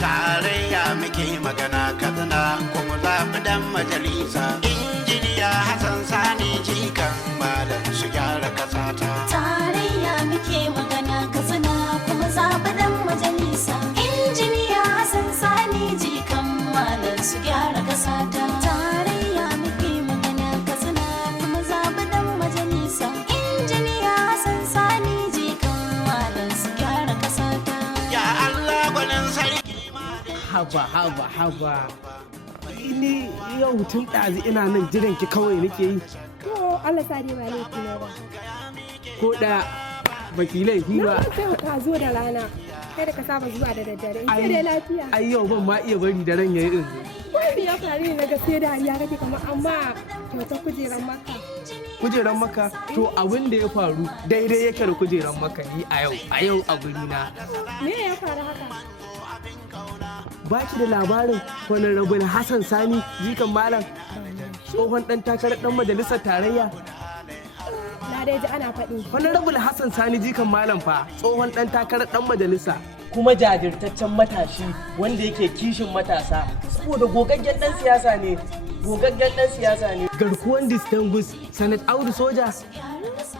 tarayya muke magana Katsina kuma zaɓi dan majalisa. Injiniya Hassan Sani Jikan malan su gyara kasata. Tarayya muke magana Katsina kuma zaɓi dan majalisa. Injiniya Hassan Sani Jikan malan su gyara kasata. Tarayya muke magana Katsina kuma zaɓi dan majalisa. Injiniya Hassan Sani Jikan malan su gyara kasata. Ya Allah gwanin sarki haba ni yau tun ɗazi ina nan jiran ki kawai nake yi To Allah sa dai ba laifi na ba. ko ɗaya baki laifi Na ba. sai ka zo da rana. Kai da ka saba zuwa da daddare. Sai dai lafiya. Ai yau ban ma iya bari da ran yayi in Wai ya faru ne na ga sai da ya kake kamar amma kyautar kujeran maka. kujeran maka to abin da ya faru daidai yake da kujeran maka ni a yau a guri na. Me ya faru haka? Baki da labarin honorable Hassan Sani Jikan malam tsohon dan takarar dan majalisar tarayya. Na dai ji ana faɗi. Honorable Hassan Sani Jikan malam fa tsohon dan takarar dan majalisa kuma jajirtaccen matashi wanda yake kishin matasa saboda gogaggen dan siyasa ne garkuwan distinguished Senate Audu Soja.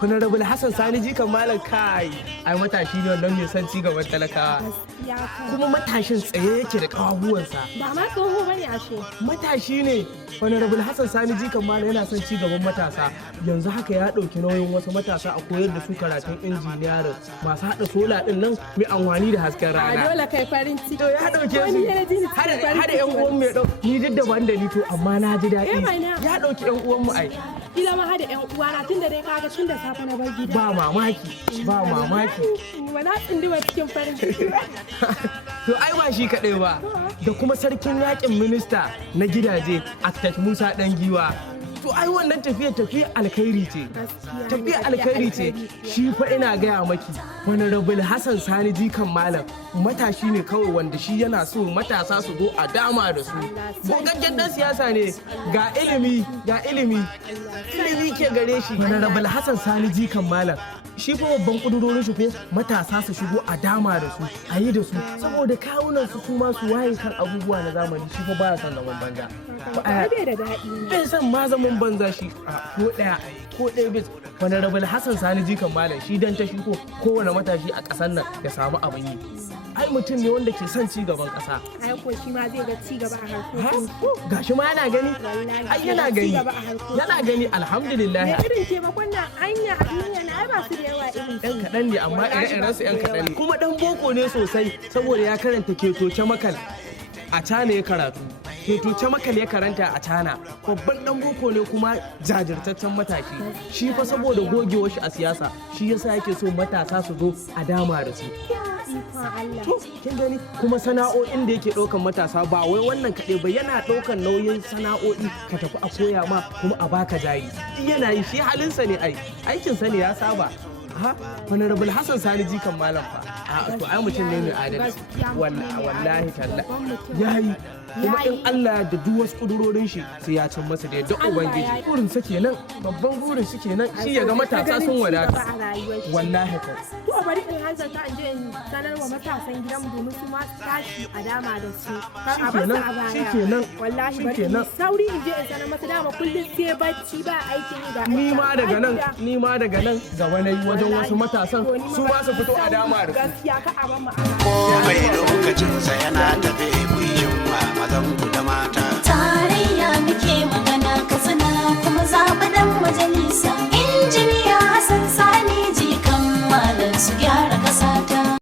Honorable Hassan Sani Jikan malam kai ai matashi ne wannan mai son cigaban talakawa Ya ka. kuma matashin tsaye yake da kawabuwansa. Ba ma tsoho bane ashe. Matashi ne Honorable Hassan Sani Jikan malam yana son cigaban matasa yanzu haka ya ɗauki nauyin wasu matasa a koyar da su karatun injiniyarin masu haɗa sola ɗin nan mai amfani da hasken A rana. dole kai farin ciki. To ya ɗauke Wani yana jin su cikin farin har yan ciki. uwan mai ɗau ni duk da ban da ni to amma na ji daɗi. Eh, mana. Ya ɗauki yan uwan mu ai Kila ma hada ƴan uwana tunda dai kaga tun da safe na bar gida. ba mamaki. Ba na tsindiwa cikin farin ciki. To ai ba shi kaɗai ba da kuma sarkin yakin minista na gidaje Aktat Musa Ɗangiwa. To ai wannan tafiya alkhairi ce. Tafiya alkhairi ce shi fa ina gaya maki Honorable Hassan Sani Jikan malam matashi ne kawai wanda shi yana so matasa su zo a dama da su. Gogaggen dan siyasa ne ga ilimi ke gare shi. Honorable Hassan Sani Jikan malam shi fa babban kudurorin shi ko matasa su shigo a dama da su a yi da su saboda kawunan su ma su waye kan abubuwa na zamani shi fa baya son zaman banza. Ba bai da daɗi. Bai san ma zaman banza shi ko ɗaya bis Honorable Hassan Sani Jikan malam shi dan ta shi ko kowane matashi a ƙasar nan ya samu abin yi. Ai mutum ne wanda ke son ci gaban ƙasa. Ai ko shi ma zai ga ci gaba a harkokin. Gashi ma yana gani? Ai yana gani alhamdulillah. Me irin taimakon nan anya a duniya na ai ba su da yawa irin Yan kaɗan ne amma ire-iren su yan kaɗan ne. Kuma ɗan boko ne sosai saboda ya karanta ketoce makal a Cana ya karatu. Ketoce makal ya karanta a Cana. Babban ɗan boko ne kuma jajirtaccen matashi. Shi fa saboda gogewar shi a siyasa shi yasa yake so matasa su zo a dama da su. ikon Allah. Kin gani kuma sana'o'in da yake ɗaukan matasa ba wai wannan kaɗai ba yana ɗaukan nauyin sana'o'i ka tafi a koya ma kuma a baka jari. Yana yi shi halinsa ne aikinsa ne ya saba. Ha, Honorable Hassan Sani Jikan malam fa. A to ai mutum ne mai adalci. Wallahi talla. Yayi kuma in Allah da duk wasu kudurorin shi sai ya cin masa da yadda ubangiji. Burin sa kenan babban burin shi kenan shi ya ga matasa sun wadata. Wallahi ko. To bari in hanzarta in je in sanar wa matasan gidanmu domin su ma tashi a dama da su. Kar a bar su a baya. Shikenan. Wallahi bari in sauri in je in sanar masa dama kullum sai bacci ba aikin yi ga. Ni ma daga nan gaba na yi wajen wasu matasan su ma su fito a dama da su. Gaskiya ka a ban mu. Komai lokacin